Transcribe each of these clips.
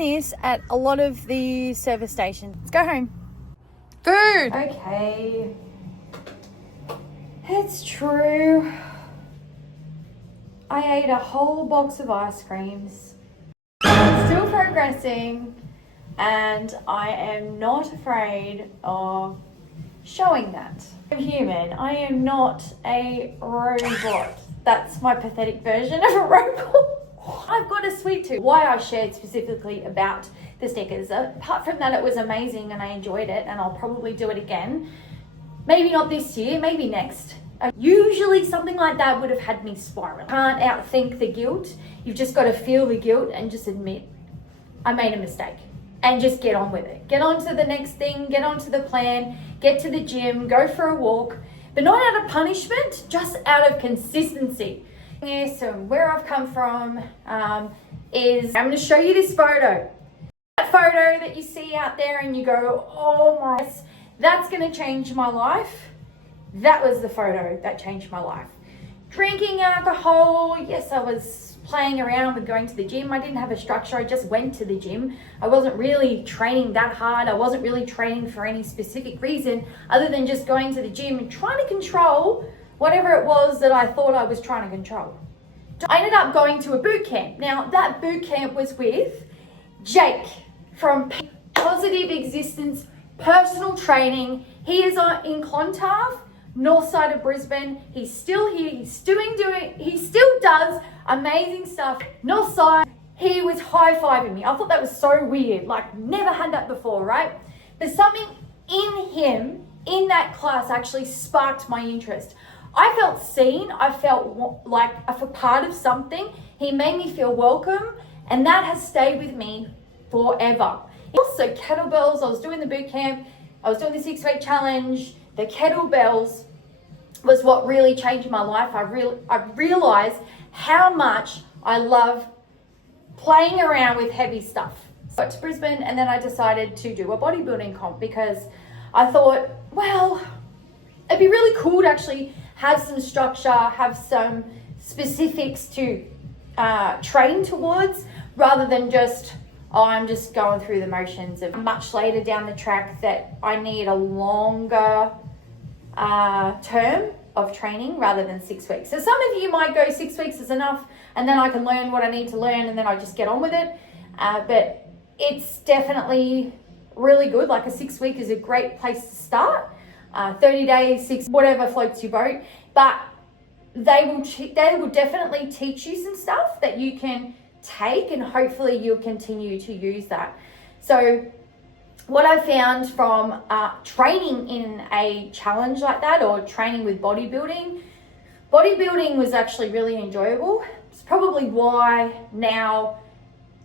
this at a lot of the service stations. Let's go home. Food. Okay. It's true. I ate a whole box of ice creams. Still progressing, and I am not afraid of showing that. I'm human. I am not a robot. That's my pathetic version of a robot. I've got a sweet tooth. Why I shared specifically about the stickers, apart from that, it was amazing and I enjoyed it, and I'll probably do it again. Maybe not this year, maybe next. Usually something like that would have had me spiral. Can't outthink the guilt. You've just got to feel the guilt and just admit, I made a mistake, and just get on with it. Get on to the next thing, get on to the plan, get to the gym, go for a walk, but not out of punishment, just out of consistency. Yes, so where I've come from is, I'm going to show you this photo. That photo that you see out there and you go, oh my, that's going to change my life. That was the photo that changed my life. Drinking alcohol, yes, I was playing around with going to the gym. I didn't have a structure, I just went to the gym. I wasn't really training that hard. I wasn't really training for any specific reason other than just going to the gym and trying to control whatever it was that I thought I was trying to control. I ended up going to a boot camp. Now, that boot camp was with Jake from Positive Existence Personal Training. He is in Clontarf, north side of Brisbane. He's still here. He still does amazing stuff. North side, he was high-fiving me. I thought that was so weird. Like, never had that before, right? But something in him, in that class, actually sparked my interest. I felt seen. I felt like a part of something. He made me feel welcome, and that has stayed with me forever. Also, kettlebells. I was doing the boot camp. I was doing the 6-week challenge. The kettlebells was what really changed my life. I realized how much I love playing around with heavy stuff. So I got to Brisbane, and then I decided to do a bodybuilding comp because I thought, well, it'd be really cool to actually have some structure, have some specifics to train towards, rather than just, oh, I'm just going through the motions of much later down the track that I need a longer term of training rather than 6 weeks. So some of you might go 6 weeks is enough, and then I can learn what I need to learn, and then I just get on with it. But it's definitely really good. Like, a 6 week is a great place to start. 30 days, 6, whatever floats your boat. But they will definitely teach you some stuff that you can take, and hopefully you'll continue to use that. So what I found from training in a challenge like that, or training with bodybuilding was actually really enjoyable. It's probably why now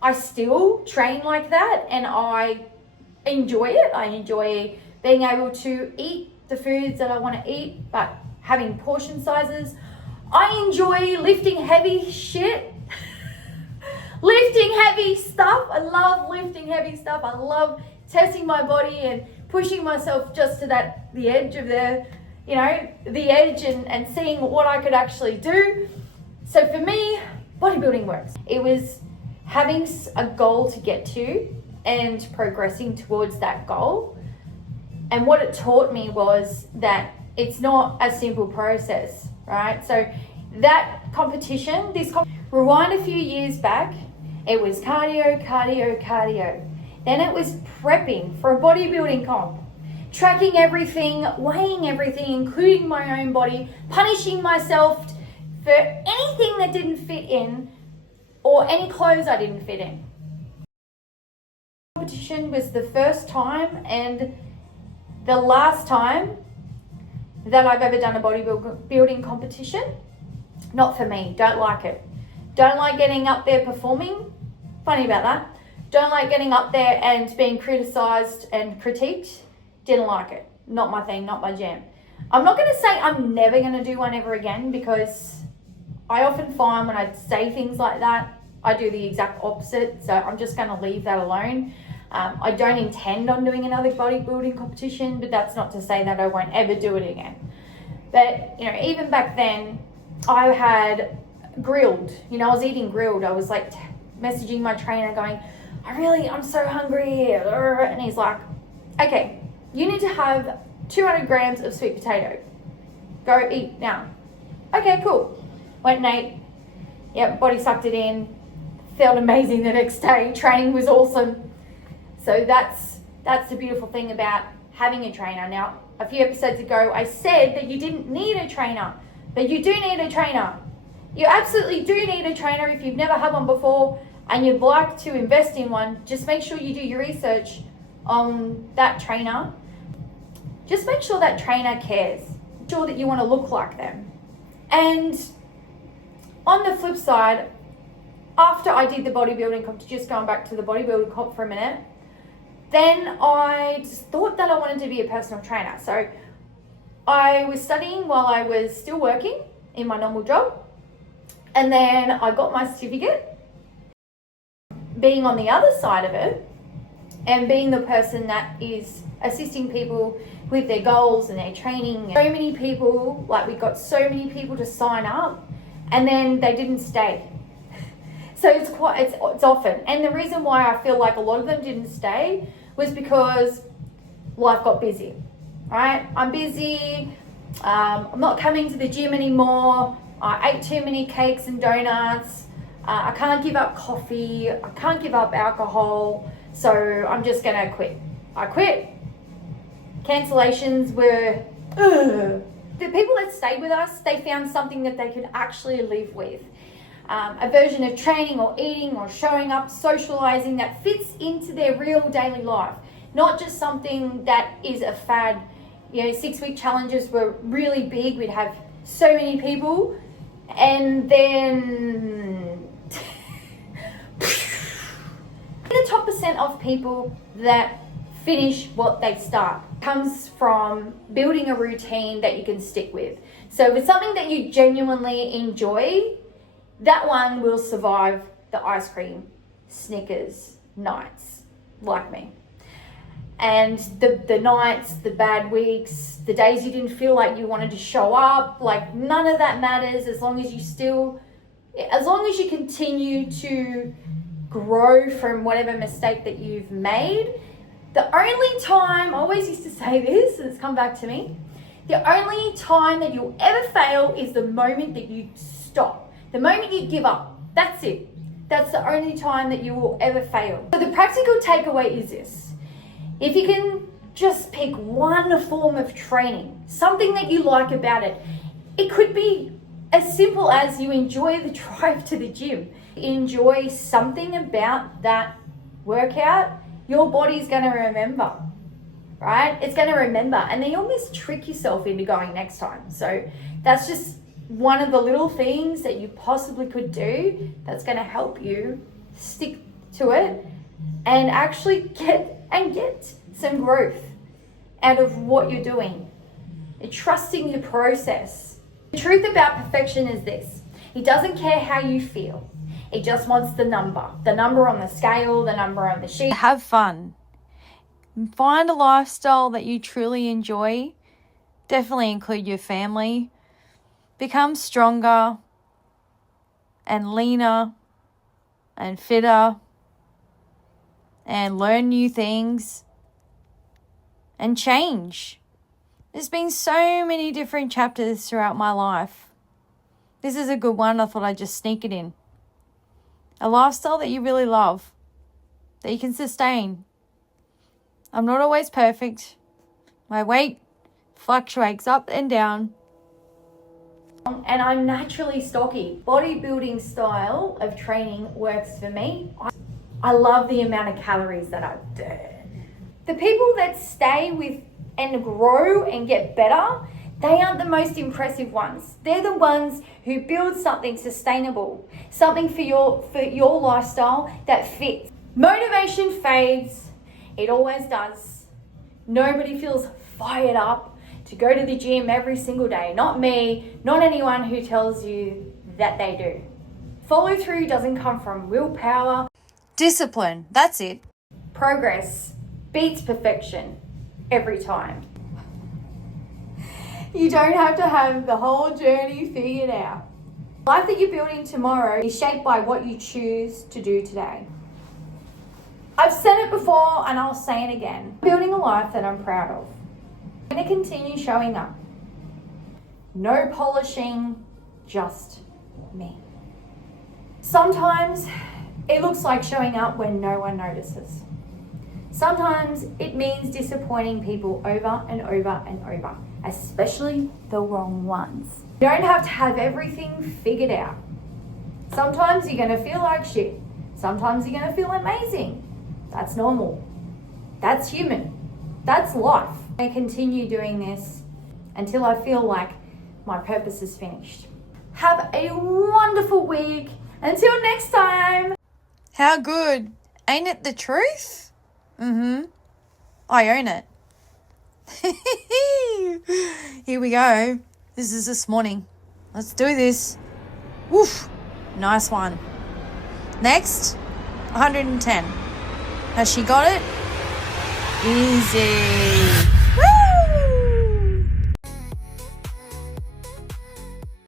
I still train like that, and I enjoy it. I enjoy being able to eat the foods that I want to eat, but having portion sizes. I enjoy lifting heavy shit. Lifting heavy stuff. I love lifting heavy stuff. I love testing my body and pushing myself just to the edge of the edge and seeing what I could actually do. So for me, bodybuilding works. It was having a goal to get to and progressing towards that goal. And what it taught me was that it's not a simple process, right? So that competition, rewind a few years back, it was cardio. Then it was prepping for a bodybuilding comp, tracking everything, weighing everything, including my own body, punishing myself for anything that didn't fit in or any clothes I didn't fit in. Competition was the first time and the last time that I've ever done a bodybuilding competition. Not for me. Don't like it. Don't like getting up there performing. Funny about that. Don't like getting up there and being criticized and critiqued. Didn't like it. Not my thing, not my jam. I'm not going to say I'm never going to do one ever again, because I often find when I say things like that, I do the exact opposite. So I'm just going to leave that alone. I don't intend on doing another bodybuilding competition, but that's not to say that I won't ever do it again. But, even back then, I had grilled. I was eating grilled. I was like messaging my trainer going, I'm so hungry. And he's like, okay, you need to have 200 grams of sweet potato. Go eat now. Okay, cool. Went and ate. Yep, body sucked it in. Felt amazing the next day. Training was awesome. So that's the beautiful thing about having a trainer. Now, a few episodes ago, I said that you didn't need a trainer, but you do need a trainer. You absolutely do need a trainer if you've never had one before and you'd like to invest in one. Just make sure you do your research on that trainer. Just make sure that trainer cares. Make sure that you want to look like them. And on the flip side, after I did the bodybuilding comp, just going back to the bodybuilding comp for a minute, then I just thought that I wanted to be a personal trainer. So I was studying while I was still working in my normal job. And then I got my certificate. Being on the other side of it and being the person that is assisting people with their goals and their training. So many people, like we got so many people to sign up and then they didn't stay. So it's often. And the reason why I feel like a lot of them didn't stay was because life got busy, right? I'm busy. I'm not coming to the gym anymore. I ate too many cakes and donuts. I can't give up coffee. I can't give up alcohol. So I'm just going to quit. I quit. Cancellations were... The people that stayed with us, they found something that they could actually live with. A version of training or eating or showing up, socializing that fits into their real daily life. Not just something that is a fad. 6-week challenges were really big. We'd have so many people. And then the top % of people that finish what they start comes from building a routine that you can stick with. So if it's something that you genuinely enjoy, that one will survive the ice cream, Snickers nights, like me. And the nights, the bad weeks, the days you didn't feel like you wanted to show up, like none of that matters as long as you continue to grow from whatever mistake that you've made. The only time, I always used to say this, and it's come back to me, the only time that you'll ever fail is the moment that you stop. The moment you give up. That's it. That's the only time that you will ever fail. So the practical takeaway is this. If you can just pick one form of training, something that you like about it, it could be as simple as you enjoy the drive to the gym. Enjoy something about that workout, your body's going to remember, right? It's going to remember, and then you almost trick yourself into going next time. So that's just one of the little things that you possibly could do that's going to help you stick to it and actually get some growth out of what you're doing. Trusting the process. The truth about perfection is this. He doesn't care how you feel. He just wants the number on the scale, the number on the sheet. Have fun. Find a lifestyle that you truly enjoy. Definitely include your family. Become stronger and leaner and fitter and learn new things and change. There's been so many different chapters throughout my life. This is a good one. I thought I'd just sneak it in. A lifestyle that you really love, that you can sustain. I'm not always perfect. My weight fluctuates up and down. And I'm naturally stocky. Bodybuilding style of training works for me. I love the amount of calories that I burn. The people that stay with and grow and get better, they aren't the most impressive ones. They're the ones who build something sustainable, something for your lifestyle that fits. Motivation fades. It always does. Nobody feels fired up to go to the gym every single day. Not me, not anyone who tells you that they do. Follow through doesn't come from willpower. Discipline, that's it. Progress beats perfection every time. You don't have to have the whole journey figured out. The life that you're building tomorrow is shaped by what you choose to do today. I've said it before and I'll say it again. Building a life that I'm proud of. I'm going to continue showing up. No polishing, just me. Sometimes it looks like showing up when no one notices. Sometimes it means disappointing people over and over and over, especially the wrong ones. You don't have to have everything figured out. Sometimes you're going to feel like shit. Sometimes you're going to feel amazing. That's normal. That's human. That's life. I continue doing this until I feel like my purpose is finished. Have a wonderful week. Until next time. How good? Ain't it the truth? I own it. Here we go. This is this morning. Let's do this. Woof. Nice one. Next, 110. Has she got it? Easy.